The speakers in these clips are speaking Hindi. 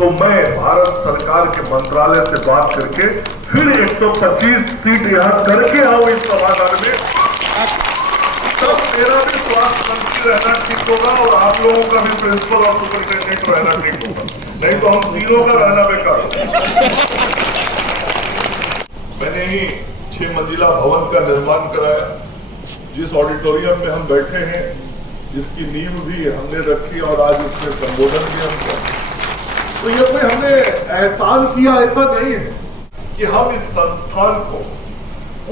तो मैं भारत सरकार के मंत्रालय से बात करके फिर 125 सीट यहां करके आऊं इस सभागार में, तब मेरा भी स्वास्थ्य मंत्री रहना ठीक होगा और आप लोगों का भी प्रिंसिपल और सुपरिटेंडेंट रहना ठीक होगा, नहीं तो हम तीनों का रहना बेकार होगा। मैंने ही 6 मंजिला भवन का निर्माण कराया, जिस ऑडिटोरियम में हम बैठे हैं, जिसकी नींव भी हमने रखी और आज उसमें संबोधन भी हम करें। तो ये कोई हमने एहसान किया ऐसा नहीं है कि हम इस संस्थान को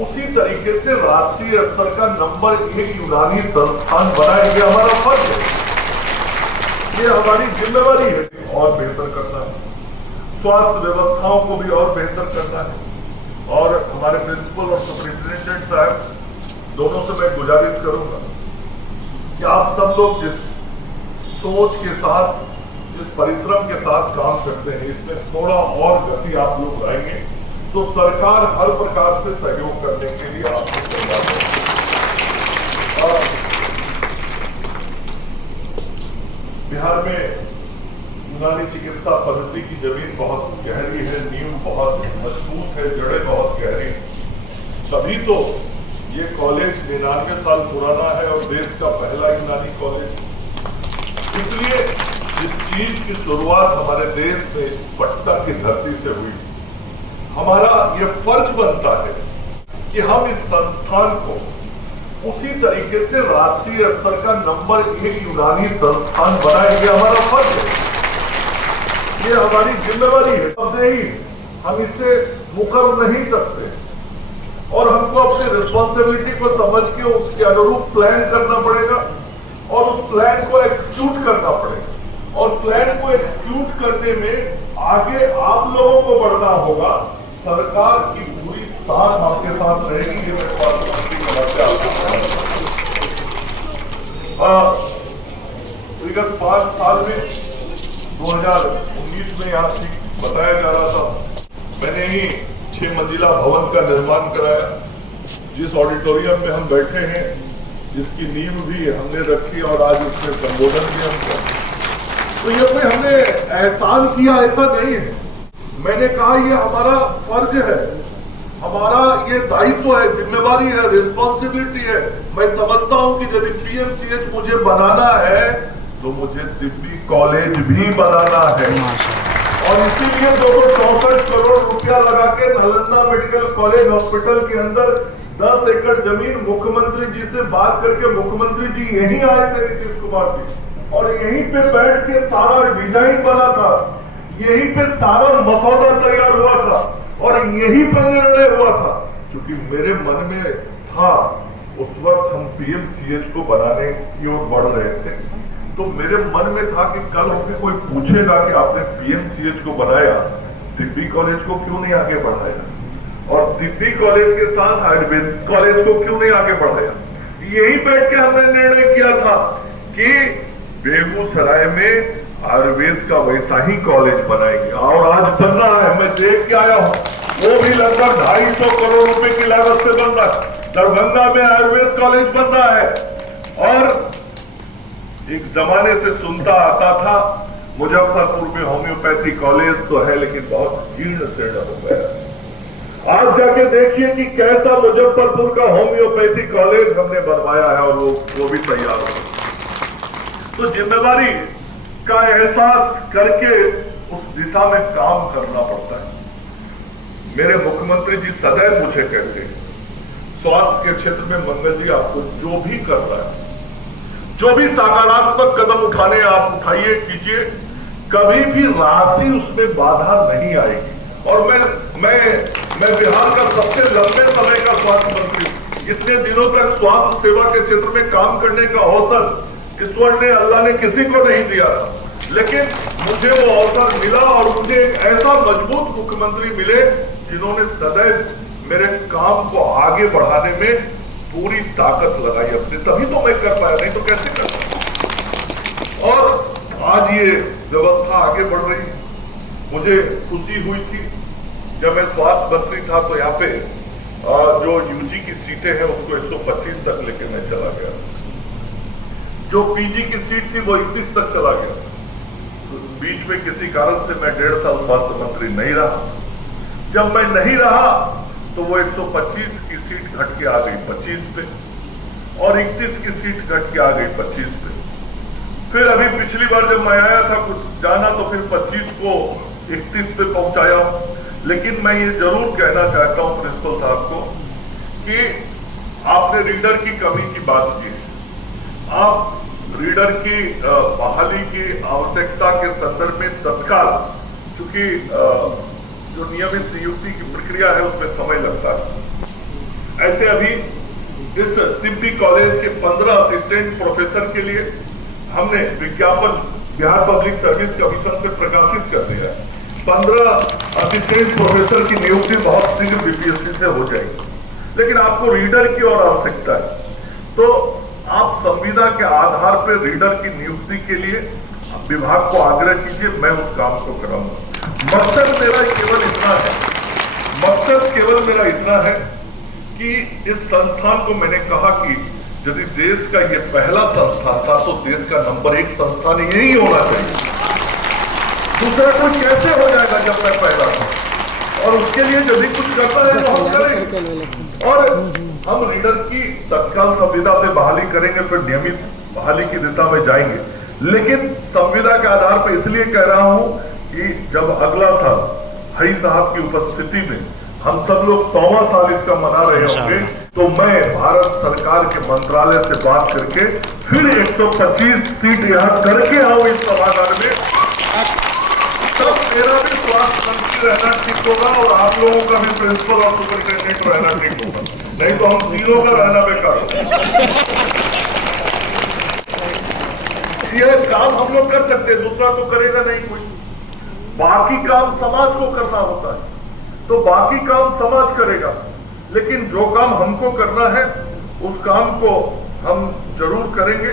उसी तरीके से राष्ट्रीय स्तर का नंबर 1 यूनानी संस्थान बनाएंगे, हमारा फर्ज है, ये हमारी जिम्मेवारी है। और बेहतर करना है, स्वास्थ्य व्यवस्थाओं को भी और बेहतर करना है। और हमारे प्रिंसिपल और सुपरिटेंडेंट साहब दोनों से मैं गुजारिश करूंगा कि आप सब लोग जिस सोच के साथ, जिस परिश्रम के साथ काम करते हैं, इसमें थोड़ा और गति आप लोग लाएंगे तो सरकार हर प्रकार से सहयोग करने के लिए आपको तैयार है। बिहार में यूनानी चिकित्सा पद्धति की जमीन बहुत गहरी है, नींव बहुत मजबूत है, जड़ें बहुत गहरी, तभी तो ये कॉलेज 99 साल पुराना है और देश का पहला यूनानी कॉलेज। इसलिए इस चीज की शुरुआत हमारे देश में इस पटना की धरती से हुई। हमारा ये फर्ज बनता है कि हम इस संस्थान को उसी तरीके से राष्ट्रीय स्तर का नंबर 1 यूनानी संस्थान बनाएंगे, हमारा फर्ज है, ये हमारी जिम्मेवारी है। अब नहीं, हम इससे मुकर नहीं सकते और हमको अपनी रिस्पॉन्सिबिलिटी को समझ के उसके अनुरूप प्लान करना पड़ेगा और उस प्लान को एग्जीक्यूट करना पड़ेगा। और प्लान को एग्जीक्यूट करने में आगे आप लोगों को बढ़ना होगा। सरकार की पूरी साथ आपके साथ रहेगी, ये मैं स्वास्थ्य मंत्री विगत 5 साल में 2019 में यहाँ बताया जा रहा था, मैंने ही 6 मंजिला भवन का निर्माण कराया, जिस ऑडिटोरियम में हम बैठे हैं, जिसकी नींव भी हमने रखी और आज उसमें संबोधन भी हम करें। तो ये कोई हमने एहसान किया ऐसा नहीं है। मैंने कहा ये हमारा फर्ज है, हमारा ये दायित्व है, जिम्मेवारी है, रिस्पॉन्सिबिलिटी है। मैं समझता हूं कि यदि पीएमसीएच मुझे बनाना है तो मुझे दिल्ली कॉलेज भी बनाना है और इसीलिए 264 करोड़ रुपया लगा के नालंदा मेडिकल कॉलेज हॉस्पिटल के अंदर 10 एकड़ जमीन मुख्यमंत्री जी से बात करके, मुख्यमंत्री जी यहीं आए थे नीतीश कुमार जी, और यहीं पे बैठ के सारा डिजाइन बना था, यहीं पे सारा मसौदा तैयार हुआ था और यहीं पर निर्णय हुआ था। क्योंकि मेरे मन में था उस वक्त हम पीएमसीएच को बनाने की ओर बढ़ रहे थे, तो मेरे मन में था कि कल होकर कोई पूछेगा कि आपने पीएमसीएच को बनाया, दिल्ली कॉलेज को क्यों नहीं आगे बढ़ाया, और दिल्ली कॉलेज के साथ आयुर्वेद कॉलेज को क्यों नहीं आगे बढ़ाया। यही बैठ के हमने निर्णय किया था कि बेगूसराय में आयुर्वेद का वैसा ही कॉलेज बनाएंगे और आज बन रहा है। मैं देख के आया हूं, वो भी लगभग 250 करोड़ रुपए की लागत से बन रहा है। दरभंगा में आयुर्वेद कॉलेज बन रहा है और एक जमाने से सुनता आता था मुजफ्फरपुर में होम्योपैथी कॉलेज तो है लेकिन बहुत जीर्ण शीर्ण हो गया। आज जाके देखिए कि कैसा मुजफ्फरपुर का होम्योपैथी कॉलेज हमने बनवाया है और वो भी तैयार हो। तो जिम्मेवारी का एहसास करके उस दिशा में काम करना पड़ता है। मेरे मुख्यमंत्री जी सदैव मुझे कहते हैं, स्वास्थ्य के क्षेत्र में मंगल जी आपको जो भी कर रहा है, जो भी सकारात्मक कदम उठाने आप उठाइए, कीजिए, कभी भी राशि उसमें बाधा नहीं आएगी। और मैं बिहार का सबसे लंबे समय का स्वास्थ्य मंत्री, इतने दिनों तक स्वास्थ्य सेवा के क्षेत्र में काम करने का अवसर ईश्वर ने, अल्लाह ने किसी को नहीं दिया था, लेकिन मुझे वो अवसर मिला और मुझे एक ऐसा मजबूत मुख्यमंत्री मिले जिन्होंने सदैव मेरे काम को आगे बढ़ाने में पूरी ताकत लगाई अपने, तभी तो मैं कर पाया, नहीं तो कैसे कर पाया। और आज ये व्यवस्था आगे बढ़ रही, मुझे खुशी हुई थी जब मैं स्वास्थ्य मंत्री था तो यहाँ पे जो यूजी की सीटें हैं उसको 125 तक लेके मैं चला गया, जो पीजी की सीट थी वो 31 तक चला गया। बीच में किसी कारण से मैं 1.5 साल स्वास्थ्य मंत्री नहीं रहा। जब मैं नहीं रहा तो वो 125 की सीट घट के आ गई 25 पे और 31 की सीट घट के आ गई 25 पे। फिर अभी पिछली बार जब मैं आया था कुछ जाना तो फिर 25 को 31 पे पहुंचाया। लेकिन मैं ये जरूर कहना चाहता हूं प्रिंसिपल साहब को कि आपने रीडर की कमी की बात की। आप रीडर की बहाली की आवश्यकता के संदर्भ में तत्काल, क्योंकि जो नियमित नियुक्ति की प्रक्रिया है उसमें समय लगता है, ऐसे अभी इस तिब्बती कॉलेज के 15 असिस्टेंट प्रोफेसर के लिए हमने विज्ञापन बिहार पब्लिक सर्विस कमीशन से प्रकाशित कर दिया है। 15 असिस्टेंट प्रोफेसर की नियुक्ति बहुत शीघ्र बीपीएससी से हो जाएगी। लेकिन आपको रीडर की और आवश्यकता है, तो आप संविदा के आधार पर रीडर की नियुक्ति के लिए विभाग को आग्रह कीजिए, मैं उस काम को कराऊंगा। मकसद मेरा केवल इतना है कि इस संस्थान को मैंने कहा कि यदि देश का ये पहला संस्थान था तो देश का नंबर 1 संस्थान यही होना चाहिए। दूसरा कुछ कैसे हो जाएगा जब मैं पहला था, और उसके लिए यदि कुछ करना है तो हम करेंगे। और हम रीडर की तत्काल संविदा पे बहाली करेंगे, फिर नियमित बहाली की दिशा में जाएंगे। लेकिन संविदा के आधार पर इसलिए कह रहा हूं कि जब अगला साल हई साहब की उपस्थिति में हम सब लोग 100वां साल इसका मना रहे होंगे, तो मैं भारत सरकार के मंत्रालय से बात करके फिर 125 सीट यहां करके आऊं इस सभागार में। तब मेरा भी स्वास्थ्य मंत्री रहना ठीक होगा और आप लोगों का भी प्रिंसिपल और सुपरिटेंडेंट रहना ठीक होगा, नहीं तो हम तीनों का रहना बेकार होगा। यह काम हम लोग कर सकते हैं, दूसरा तो करेगा नहीं कोई। बाकी काम समाज को करना होता है, तो बाकी काम समाज करेगा, लेकिन जो काम हमको करना है उस काम को हम जरूर करेंगे।